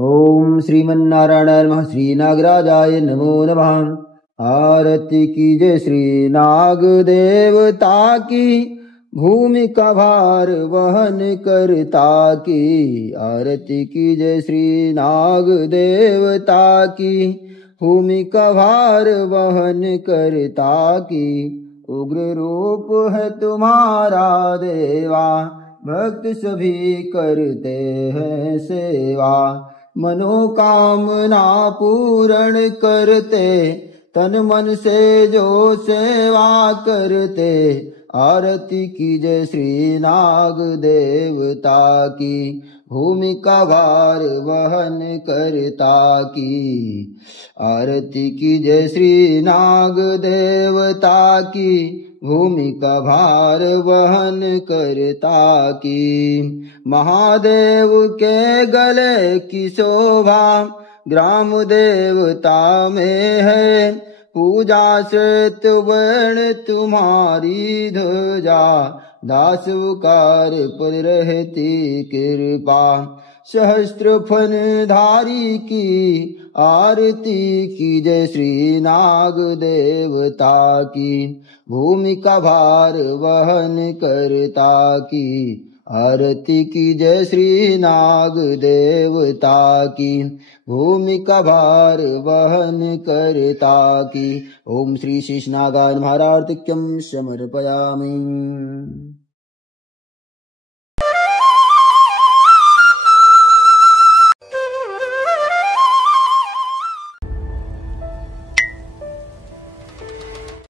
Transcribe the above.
ओम श्रीमन्नारायण नमः। श्री नागराजाय नमो नमः। आरती कीजिए श्री नाग देवता की, भूमि का भार वहन करता की। आरती कीजिए श्री नाग देवता की, भूमि का भार वहन करता की। उग्र रूप है तुम्हारा देवा, भक्त सभी करते हैं सेवा। मनोकामना पूर्ण करते, तन मन से जो सेवा करते। आरती कीजिए श्री नाग देवता की, भूमि का भार वहन करता की। आरती कीजिए श्री नाग देवता की, भूमि का भार वहन करता की। महादेव के गले की शोभा, ग्राम देवता में है। पूजा श्रेत वर्ण तुम्हारी ध्वजा, दासवकार पर रहती कृपा। सहस्त्र फन धारी की आरती कीजिए श्री नाग देवता की, भूमि का भार वहन करता की। आरती कीजिए श्री नाग देवता की, भूमि का भार वहन करता की। ओम श्री शेषनागाय नमः। आरतिक्यं समर्पयामि।